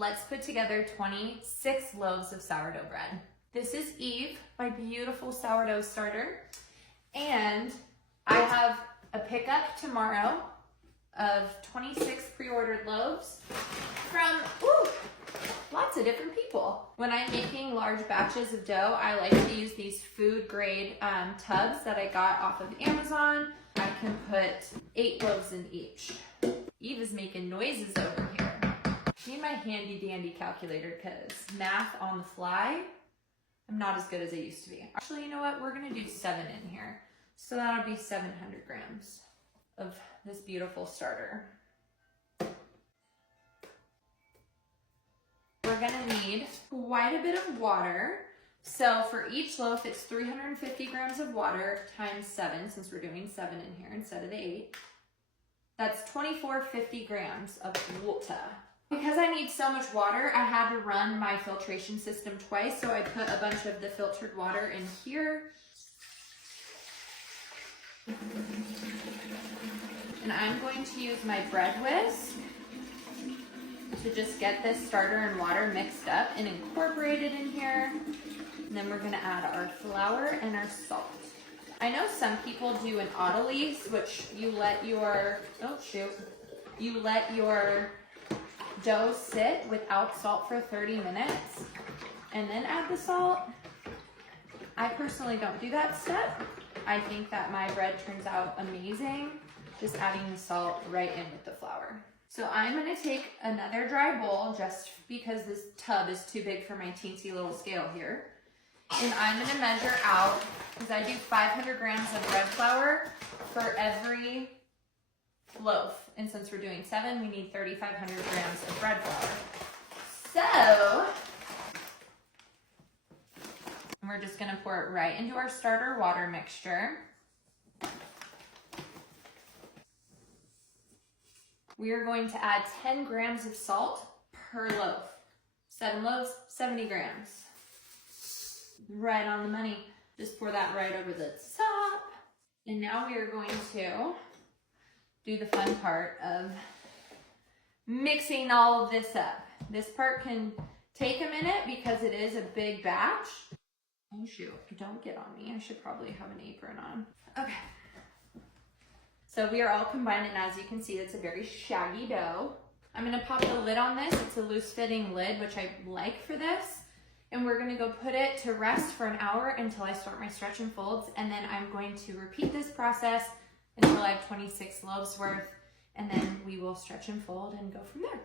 Let's put together 26 loaves of sourdough bread. This is Eve, my beautiful sourdough starter. And I have a pickup tomorrow of 26 pre-ordered loaves from lots of different people. When I'm making large batches of dough, I like to use these food grade tubs that I got off of Amazon. I can put 8 loaves in each. Eve is making noises over here. I need my handy dandy calculator because math on the fly, I'm not as good as I used to be. Actually, you know what? We're gonna do 7 in here. So that'll be 700 grams of this beautiful starter. We're gonna need quite a bit of water. So for each loaf, it's 350 grams of water times 7, since we're doing 7 in here instead of the 8. That's 2450 grams of water. Because I need so much water, I had to run my filtration system twice, so I put a bunch of the filtered water in here. And I'm going to use my bread whisk to just get this starter and water mixed up and incorporated in here. And then we're gonna add our flour and our salt. I know some people do an autolyse, which you let your, you let your dough sit without salt for 30 minutes and then add the salt. I personally don't do that step. I think that my bread turns out amazing, just adding the salt right in with the flour. So I'm gonna take another dry bowl just because this tub is too big for my teensy little scale here. And I'm gonna measure out, because I do 500 grams of bread flour for every loaf. And since we're doing 7, we need 3,500 grams of bread flour. So, we're just gonna pour it right into our starter water mixture. We are going to add 10 grams of salt per loaf. 7 loaves, 70 grams. Right on the money. Just pour that right over the top. And now we are going to do the fun part of mixing all of this up. This part can take a minute because it is a big batch. Oh shoot, don't get on me. I should probably have an apron on. Okay. So we are all combined, and as you can see, it's a very shaggy dough. I'm gonna pop the lid on this. It's a loose fitting lid, which I like for this. And we're gonna go put it to rest for an hour until I start my stretch and folds. And then I'm going to repeat this process until I have 26 loaves worth. And then we will stretch and fold and go from there.